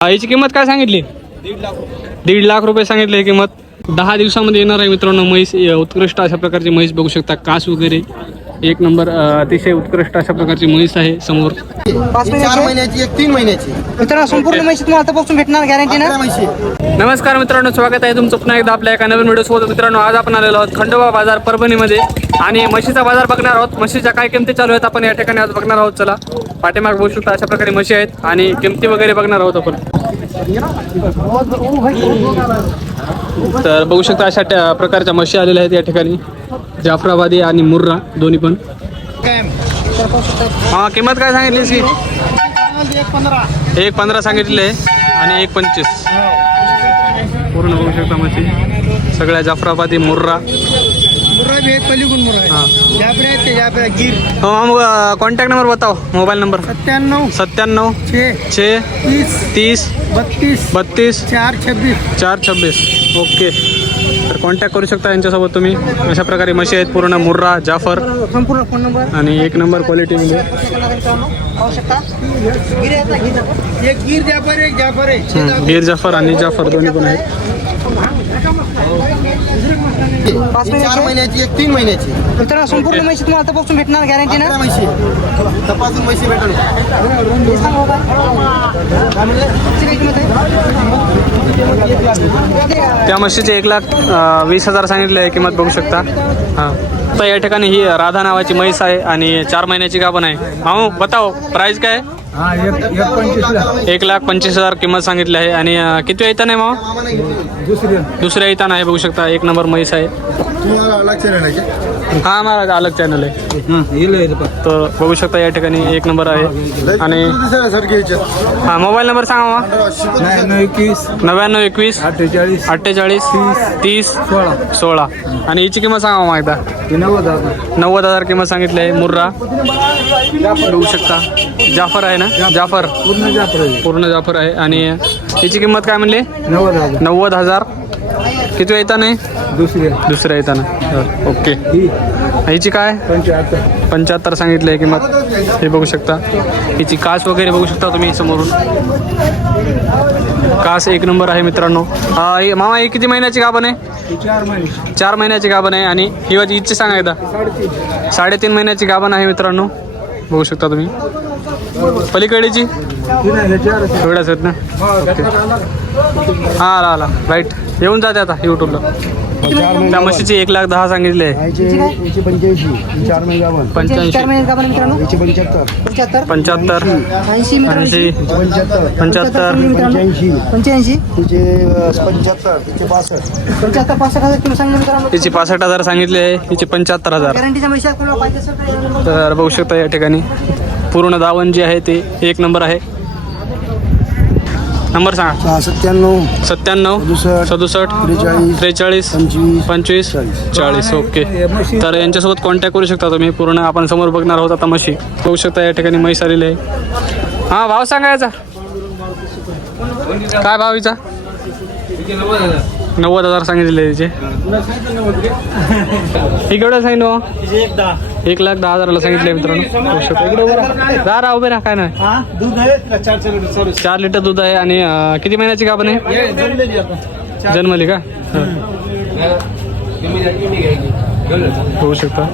याची किंमत काय सांगितली? दीड लाख रुपये सांगितली ही किंमत. दहा दिवसामध्ये येणार आहे मित्रांनो म्हैस उत्कृष्ट अशा प्रकारची म्हैस बघू शकता कास वगैरे. एक नंबर अतिशय उत्कृष्ट अशा प्रकारची म्हैस आहे समोर. चार महिन्याचे? एक तीन महिन्याची. मित्रांनो संपूर्ण तुम्हाला आतापासून भेटणार गॅरंटी ना? म्हशी. नमस्कार मित्रांनो स्वागत आहे तुमचं पुन्हा एकदा आपल्या एका नवीन व्हिडिओ सोबत. मित्रांनो आज आपण आलेलो आहोत खंडोबा बाजार परभणीमध्ये. आणि म्हशीचा बाजार बघणार आहोत. म्हशीच्या काय किमती चालू आहेत आपण या ठिकाणी आज बघणार आहोत. चला पाठीमाग बघू शकता अशा प्रकारे म्हशी आहेत. आणि किमती वगैरे बघणार आहोत आपण. तर बघू शकता अशा प्रकारच्या म्हशी आलेल्या आहेत या ठिकाणी. जाफराबादी आणि मुर्रा दोन्ही पण. हा किंमत काय सांगितली सी एक पंधरा. सांगितलेली आहे आणि एक पंचवीस. पूर्ण बघू शकता म्हशी सगळ्या जाफराबादी मुर्रा. है. हाँ। है है हो कॉन्टॅक्ट नंबर बताओ मोबाईल नंबर सत्त्याण्णव. सत्त्याण्णव. छः. छे. तीस. तीस. बत्तीस. बत्तीस. चार छब्बीस. चार छब्बीस. ओके. तर कॉन्टॅक्ट करू शकता यांच्यासोबत तुम्ही. अशा प्रकारे म्हशी आहेत पूर्ण मुर्रा जाफर. संपूर्ण फोन नंबर आणि एक नंबर हं, गीर जाफर आणि जाफर दोन्ही पण आहेत. पाच ही चार महिन्याचे महिन्याची एक तीन महिन्याची मित्रांनो संपूर्ण माहिती तुम्हाला आतापासून भेटणार गॅरंटी ना अकरा म्हशी तपासून म्हशी भेटल हे सांगा बाबा. किती काय किंमत आहे? त्या म्हशीचे एक लाख अं, वीस हजार सांगितले आहे किंमत बघू शकता हां तर या ठिकाणी ही राधा नावाची म्हैस आहे आणि चार महिन्याची गाभण आहे माऊ बताओ प्राईस काय आहे? हाँ एक एक पंचवीस एक लाख पंचवीस हजार किंमत सांगितली आहे. आणि अं, किती येताना आहे दुसरी दुसऱ्या येताना आहे बघू शकता. एक नंबर म्हैस आहे. तुम्हाला हा महाराज अलग चॅनल आहे. तर बघू शकता या ठिकाणी एक नंबर आहे. आणि सारखे याच्यात हा मोबाईल नंबर सांगा एकवीस. नव्याण्णव एकवीस अठ्ठेचाळीस. अठ्ठेचाळीस तीस सोळा. सोळा. आणि हिची किंमत सांगा मामा एकदा. नव्वद नव्वद हजार किंमत सांगितली आहे मुर्रा. बघू शकता. जाफर आहे ना? जाफर. पूर्ण जाफर पूर्ण जाफर आहे. आणि हिची किंमत काय म्हणली? नव्वद हजार. नव्वद हजार. किती येता नाही? दुसरी दुसऱ्या येताना ओके. हिची काय? पंच्याहत्तर. पंच्याहत्तर सांगितली आहे किंमत. हे बघू शकता. हिची कास वगैरे बघू शकता तुम्ही समोरून. कास एक नंबर आहे मित्रांनो. हा, हे- मामा ही किती महिन्याची गाभण आहे? चार महिने. चार महिन्याची गाभण आहे आणि ही वाची इच्छा सांगा एकदा. साडेतीन. महिन्याची गाभण आहे मित्रांनो. बघू शकता तुम्ही. पलीकडेची? आहे. एवढ्याच आहेत ना? हा आला. आला राईट येऊन जाते आता यूट्यूबला त्या म्हशीची एक लाख दहा सांगितले. पंच्याऐंशी चार महिने पंच्याऐंशी पंच्याहत्तर. ऐंशी पंच्याहत्तर. पंच्याहत्तर. पंच्याऐंशी. पंच्याऐंशी? तिचे पंच्याहत्तर तिचे बासष्ट पंच्याहत्तर पासष्ट हजार किलो सांगितलं मित्रांनो. तिची पासष्ट हजार सांगितले आहे तिचे पंच्याहत्तर हजार. गॅरंटीच्या कोणाला पाहिजे असेल तर बघू शकता या ठिकाणी. पूर्ण दावण जे आहे ते एक नंबर आहे. नंबर सांगा. सत्त्याण्णव सत्त्याण्णव सदुसष्ट सदुसष्ट त्रेचाळीस त्रेचाळीस पंचवीस पंचवीस चाळीस. ओके. तर यांच्यासोबत कॉन्टॅक्ट करू शकता तुम्ही. पूर्ण आपण समोर बघणार आहोत आता म्हशी. बघू शकता या ठिकाणी म्हैस आलेली आहे. हां भाव सांगा याचा. काय भाव हिचा नव्वद हजार सांगितलेले आहे तिचे केवढं सांगितलं? एक लाख दहा हजाराला सांगितले मित्रांनो. शकता. इकडे उभं राहा. काय नाही. दूध आहे चार लिटर दूध आहे आणि किती महिन्याची गाभण आहे? जन्मली का? होऊ शकता.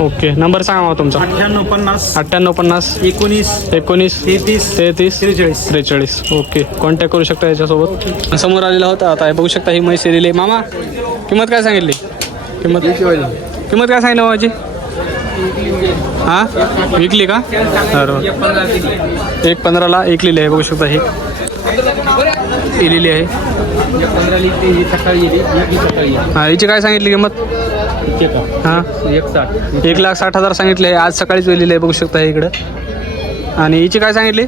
ओके. नंबर सांगा मग तुमचा. अठ्ठ्याण्णव पन्नास. अठ्ठ्याण्णव पन्नास. एकोणीस. एकोणीस. तेहतीस. तेहतीस. त्रेचाळीस. त्रेचाळीस. ओके. कॉन्टॅक्ट करू शकता याच्यासोबत. समोर आलेला होता. आता हे बघू शकता ही म्हैस दिली मामा किंमत काय सांगितली? किंमत किंमत काय सांगितलं माझी हां? विकली का? बरोबर एक पंधराला एकलेली आहे. बघू शकता ही. इलेली आहे. हां हिची काय सांगितली किंमत? हां? एक साठ. एक लाख साठ हजार सांगितले. आज सकाळीच वेलेली आहे बघू शकता हे इकडं. आणि हिची काय सांगितली?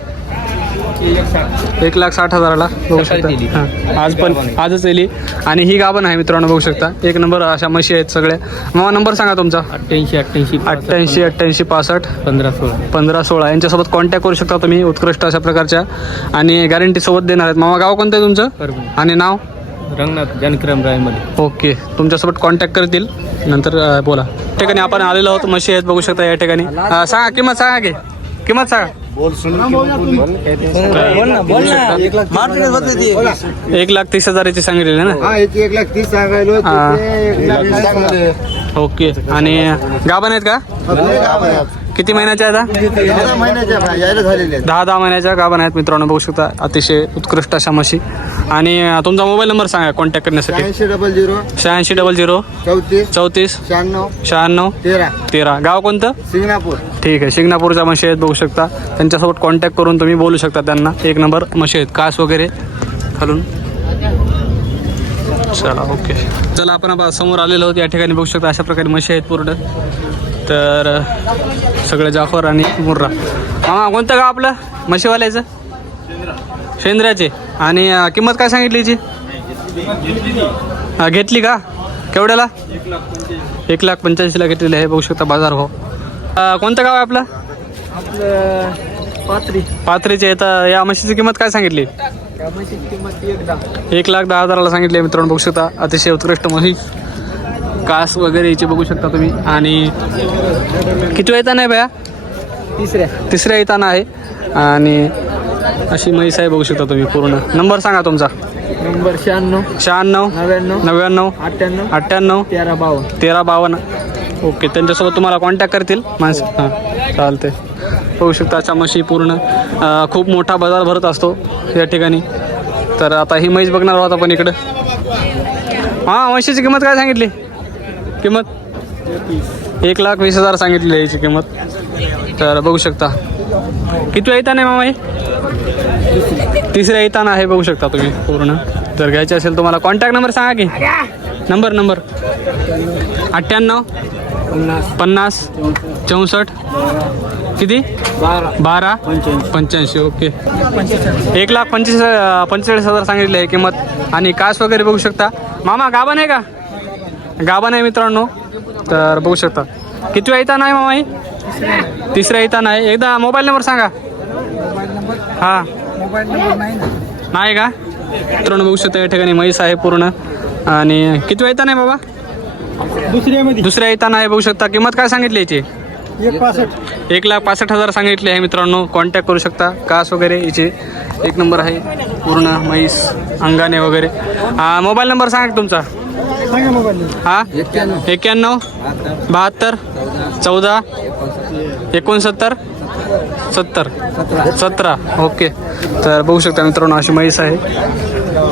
एक लाख साठ हजाराला बघू शकता. हां. आज पण आजच येली आणि ही गाभण आहे मित्रांनो बघू शकता. एक नंबर अशा म्हशी आहेत सगळ्या. मग नंबर सांगा तुमचा. अठ्ठ्याऐंशी अठ्ठ्याऐंशी अठ्ठ्याऐंशी अठ्ठ्याऐंशी पासष्ट. पंधरा सोळा. पंधरा सोळा. यांच्यासोबत कॉन्टॅक्ट करू शकता तुम्ही उत्कृष्ट अशा प्रकारच्या. आणि गॅरंटी सोबत देणार आहेत. मामा गाव कोणतं आहे तुमचं? आणि नाव? रंगनाथ जानक्रम रायमध्ये ओके. तुमच्यासोबत कॉन्टॅक्ट करतील. नंतर अं, बोला. या ठिकाणी आपण आलेलो आहोत. म्हशी आहेत बघू शकता या ठिकाणी. अं, सांगा किंमत सांगा की. किंमत सांगा. बोल सुन बोल ना बोल ना. मार्केट बदलते. एक लाख तीस हजाराची सांगितलेली आहे ना? हा एक लाख तीस सांगायलो हा. ओके. आणि गाभण आहेत का. किती महिन्याच्या आहेत हा? दहा महिन्याच्या बा- यायला झालेले आहेत. दहा दहा महिन्याच्या गाभण आहेत मित्रांनो बघू शकता अतिशय उत्कृष्ट अशा म्हशी. आणि अं, तुमचा मोबाईल नंबर सांगा कॉन्टॅक्ट करण्यासाठी. शहाऐंशी डबल झिरो. शहाऐंशी डबल झिरो. चौतीस. चौतीस. शहाण्णव. शहाण्णव. तेरा. तेरा. गाव कोणतं? सिंगणापूर. ठीक आहे. शिंगणापूरच्या म्हशी आहेत बघू शकता. त्यांच्यासोबत कॉन्टॅक्ट करून तुम्ही बोलू शकता त्यांना. एक नंबर म्हशी आहेत. कास वगैरे खालून. चला ओके चला आपण आता समोर आलेलो आहोत. या ठिकाणी बघू शकता अशा प्रकारे म्हशी आहेत पूर्ण. तर सगळं जाफर आणि मुर्रा. मामा कोणतं गाव आपलं? म्हशीवाल्याचं? शेंद्र्याचे आणि किंमत काय सांगितली याची हा, घेतली का? केवढ्याला? एक लाख पंच्याऐंशीला घेतलेली आहे बघू शकता बाजार अं, कोणतं गाव आहे आपलं? पात्री पात्रीचे येतं या म्हशीची किंमत काय सांगितली? एक लाख. दहा हजाराला सांगितले मित्रांनो बघू शकता. अतिशय उत्कृष्ट म्हशी. कास वगैरे याची बघू शकता तुम्ही. आणि किती येताना आहे भया? तिसऱ्या. तिसऱ्या येताना आहे. आणि अशी म्हैस आहे बघू शकता तुम्ही पूर्ण. नंबर सांगा तुमचा. नंबर शहाण्णव शहाण्णव नव्याण्णव नव्याण्णव अठ्ठ्याण्णव अठ्ठ्याण्णव तेरा बावन्न. तेरा बावन्न. ओके त्यांच्यासोबत तुम्हाला कॉन्टॅक्ट करतील. माणसं हां. चालते बघू शकता अशा म्हशी पूर्ण खूप मोठा बाजार भरत असतो या ठिकाणी. तर आता ही म्हैस बघणार आहोत आपण इकडं. हां म्हशीची किंमत काय सांगितली? किंमत? एक लाख वीस हजार सांगितली आहे याची किंमत. तर बघू शकता. किती येताना आहे मामा हे तिसऱ्या येताना आहे बघू शकता तुम्ही पूर्ण. जर घ्यायचे असेल तुम्हाला कॉन्टॅक्ट नंबर सांगा की. नंबर नंबर अठ्ठ्याण्णव पन्नास चौसष्ट. किती? बारा. बारा पंच्याऐंशी ओके. एक लाख पंचवीस पंचेचाळीस हजार सांगितले आहे किंमत. आणि कास वगैरे बघू शकता. मामा गाबा नाही का? गाभा नाही मित्रांनो तर बघू शकता. किती येता नाही मामा ही तिसऱ्या येता नाही. एकदा मोबाईल नंबर सांगा. हां. मोबाईल नंबर नाही नाही का? मित्रांनो बघू शकता या ठिकाणी म्हैस आहे पूर्ण. आणि किती येता नाही बाबा? दुसऱ्यामध्ये. दुसऱ्या येताना आहे बघू शकता. किंमत काय सांगितली याची? एक लाख पासष्ट हजार सांगितले आहे मित्रांनो. कॉन्टॅक्ट करू शकता. कास वगैरे याचे. एक नंबर आहे. पूर्ण म्हैस अंगाने वगैरे. हा, मोबाईल नंबर सांगा तुमचा. हा? एक्क्याण्णव. बहात्तर. चौदा? एकोणसत्तर? सत्तर. सतरा. ओके. तर बघू शकता मित्रांनो अशी म्हैस आहे.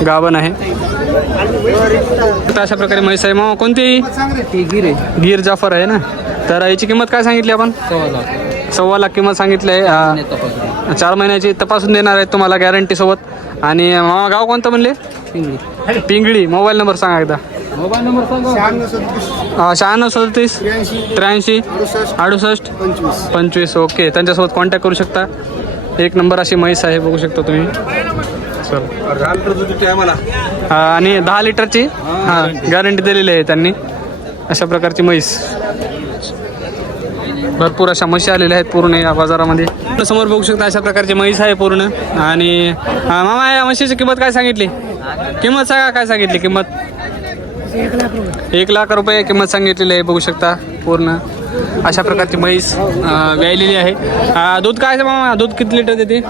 गाभण आहे. तर अशा प्रकारे म्हैस आहे. मग कोणती ती गिर. आहे गीर जाफर आहे ना? तर याची किंमत काय सांगितली आपण? सव्वा लाख. किंमत सांगितली आहे. चार महिन्याची तपासून देणार आहे तुम्हाला गॅरंटी सोबत. आणि मामा गाव कोणतं म्हणले? पिंगळी. मोबाईल नंबर सांगा एकदा. मोबाईल नंबर सांगा. शहाण्णव सदतीस. अं, शहाण्णव सदतीस त्र्याऐंशी त्र्याऐंशी अडुसष्ट अडुसष्ट पंचवीस. पंचवीस ओके. त्यांच्यासोबत कॉन्टॅक्ट करू शकता. एक नंबर अशी म्हैस आहे बघू शकता तुम्ही. चल. आणि दहा लिटरची? हां गॅरंटी दिलेली आहे त्यांनी. अशा प्रकारची म्हैस. भरपूर अशा म्हशी आलेल्या आहेत पूर्ण या बाजारामध्ये. समोर बघू शकता अशा प्रकारची म्हैस आहे पूर्ण. आणि हा, मामा या म्हशीची किंमत काय सांगितली? किंमत सांगा काय सांगितली किंमत? एक लाख रुपये. किंमत सांगितलेली आहे बघू शकता पूर्ण. अशा प्रकारची म्हैस व्यायलेली आहे. दूध काय आहे मामा? दूध किती लिटर देते?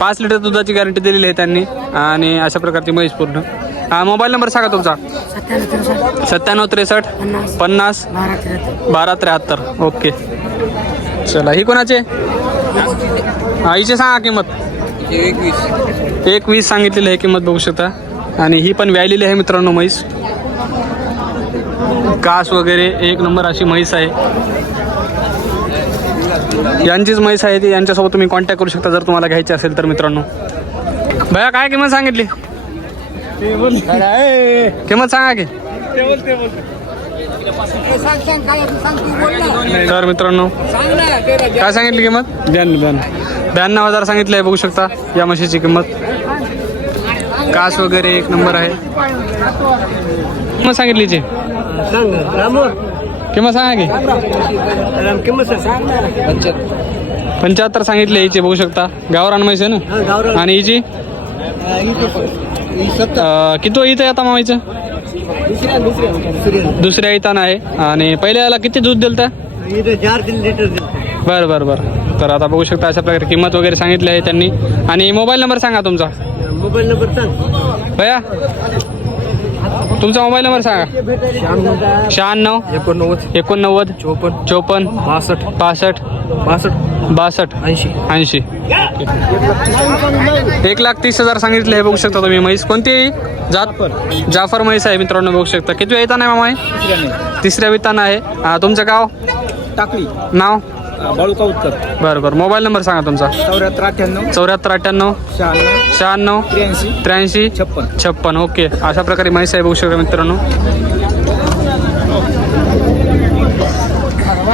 पाच लिटर दुधाची गॅरंटी दिलेली आहे त्यांनी. आणि अशा प्रकारची म्हैस पूर्ण. हा मोबाईल नंबर सांगा तुमचा. सत्त्याण्णव त्रेसष्ट. पन्नास. बारा त्र्याहत्तर. ओके. चला ही कोणाचे? आईचे सांगा किंमत. एक वीस सांगितलेली आहे किंमत बघू शकता. आणि ही पण व्यायलेली आहे मित्रांनो म्हैस. कास वगैरे एक नंबर अशी म्हैस आहे. यांचीच म्हैस आहे ती यांच्यासोबत तुम्ही कॉन्टॅक्ट करू शकता जर तुम्हाला घ्यायची असेल तर मित्रांनो. भया काय किंमत सांगितली? किंमत सांगा की. तर मित्रांनो काय सांगितली किंमत? ब्याण्णव ब्याण्णव ब्याण्णव हजार सांगितलं आहे बघू शकता या म्हशीची किंमत. कास वगैरे एक नंबर आहे. किंमत हिची? किंमत सांगा की? पंच्याहत्तर सांगितले हिचे बघू शकता. गावरान म्हैस आहे ना? आणि हिची किती इथं आता मामाईचं? दुसऱ्या इथं आहे आणि पहिल्या याला किती दूध दिलं तर चार तीन लिटर बरं बरं बरं. तर आता बघू शकता अशा प्रकारे किंमत वगैरे सांगितली आहे त्यांनी. आणि मोबाईल नंबर सांगा तुमचा. मोबाईल नंबर सांग. भैया तुमचा मोबाईल नंबर सांगा. शहाण्णव. एकोणनव्वद. एकोणनव्वद. चोपन्न. चोपन्न. बासष्ट. पासष्ट बासष्ट. बासष्ट. ऐंशी. ऐंशी. एक लाख तीस हजार सांगितले हे बघू शकता तुम्ही. म्हैस कोणती? आहे? जात जाफर म्हैस आहे मित्रांनो बघू शकता. किती येताना आहे मामा तिसऱ्या विताना आहे. तुमचं गाव? टाकली नाव? बाळू काऊतकर बरं बरं. मोबाईल नंबर सांगा तुमचा. चौऱ्याहत्तर अठ्ठ्याण्णव. चौऱ्याहत्तर अठ्ठ्याण्णव. शहाण्णव. शहाण्णव. त्र्याऐंशी. त्र्याऐंशी. छप्पन. छप्पन. ओके. अशा प्रकारे म्हैस आहे बघू शकता मित्रांनो.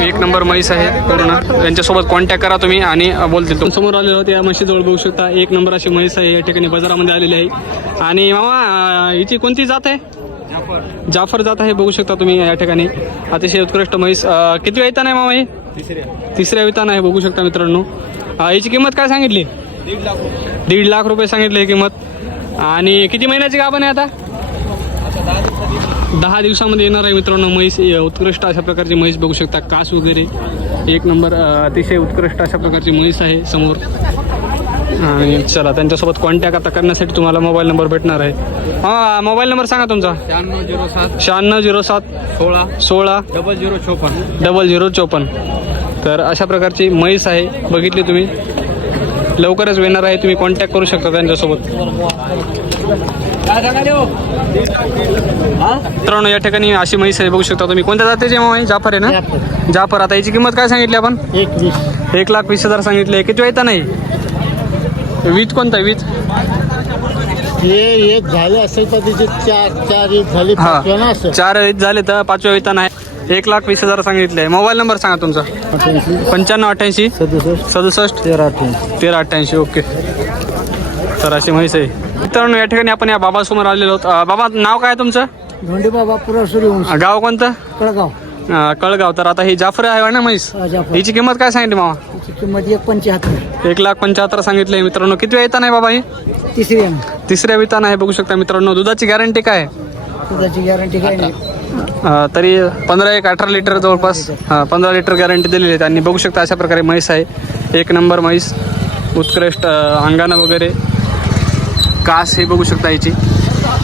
एक नंबर म्हैस आहे पूर्ण. यांच्यासोबत कॉन्टॅक्ट करा तुम्ही आणि बोलतील तुम्ही. समोर आलेलो आहोत या म्हशीजवळ बघू शकता. एक नंबर अशी म्हैस आहे. या ठिकाणी बाजारामध्ये आलेली आहे. आणि मामा हिची कोणती जात आहे? जाफर. जात आहे बघू शकता तुम्ही या ठिकाणी. अतिशय उत्कृष्ट म्हैस किती वेळा आहे मामा ही? तिसऱ्या. वितान आहे बघू शकता मित्रांनो. हिची किंमत काय सांगितली? दीड लाख रुपये. सांगितले किंमत. आणि किती महिन्याची गाभण आहे आता? दहा दिवसामध्ये येणार आहे मित्रांनो म्हैस. उत्कृष्ट अशा प्रकारची म्हैस बघू शकता. कास वगैरे. एक नंबर अतिशय उत्कृष्ट अशा प्रकारची म्हैस आहे समोर. आणि चला त्यांच्यासोबत कॉन्टॅक्ट आता करण्यासाठी तुम्हाला मोबाईल नंबर भेटणार आहे. हां मोबाईल नंबर सांगा तुमचा. शहाण्णव झिरो सात. शहाण्णव झिरो सात. सोळा. सोळा. डबल झिरो चोपन्न. डबल झिरो चोपन्न. तर अशा प्रकारची म्हैस आहे बघितली तुम्ही. लवकरच येणार आहे तुम्ही कॉन्टॅक्ट करू शकता त्यांच्यासोबत. मित्रांनो या ठिकाणी अशी म्हैस आहे बघू शकता तुम्ही. कोणत्या जातीची म्हैस जाफर आहे ना? जाफर. आता याची किंमत काय सांगितली आपण? एक लाख वीस हजार सांगितले. किती वेळता नाही? वीज कोणता? वीज? हे एक झाले असेल तर तिचे चार चार एक झाले पाचव्या ना चार वीज झाले तर पाचव्या वेतन आहे. एक लाख वीस हजार सांगितले. मोबाईल नंबर सांगा तुमचा. पंच्याण्णव अठ्ठ्याऐंशी. सदुसष्ट. सदुसष्ट. तेरा अठ्ठ्याऐंशी. तेरा अठ्ठ्याऐंशी ओके. तर अशी म्हैस आहे. मित्रांनो या ठिकाणी आपण या बाबासमोर आलेलो आहोत. अं, बाबा नाव काय आहे तुमचं? धोंडे बाबा पुरा सूर्यवंश. अं, गाव कोणतं? कळगाव. अं, कळगाव. तर आता ही जाफर आहे ना म्हैस? हिची किंमत काय सांगितली मामा? तिची किंमत एक पंच्याहत्तर एक लाख पंच्याहत्तर सांगितले मित्रांनो. किती वेळ आहे बाबा ही? तिसरी ना. तिसऱ्या वितान आहे बघू शकता मित्रांनो. दुधाची गॅरंटी काय आहे? दुधाची गॅरंटी काही नाही. तरी पंधरा एक अठरा लिटर जवळपास हां पंधरा लिटर गॅरंटी दिलेली आहे. त्यांनी बघू शकता अशा प्रकारे म्हैस आहे. एक नंबर म्हैस. उत्कृष्ट अं, अंगानं वगैरे. कास हे बघू शकता याची.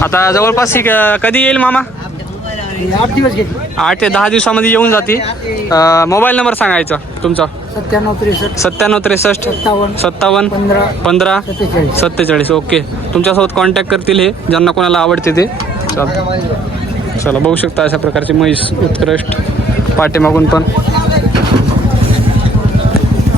आता जवळपास ही कधी येईल मामा? आठ दिवस घेतली. आठ ते दहा दिवसामध्ये येऊन जाते. अं, मोबाईल नंबर सांगायचा तुमचा. सत्त्याण्णव त्रेसष्ट. सत्त्याण्णव त्रेसष्ट. सत्तावन्न. सत्तावन्न. पंधरा. पंधरा. सत्तेचाळीस. सत्तेचाळीस. ओके. तुमच्यासोबत कॉन्टॅक्ट करतील हे ज्यांना कोणाला आवडते ते. चला. चला बघू शकता अशा प्रकारची म्हैस उत्कृष्ट. पाठीमागून पण.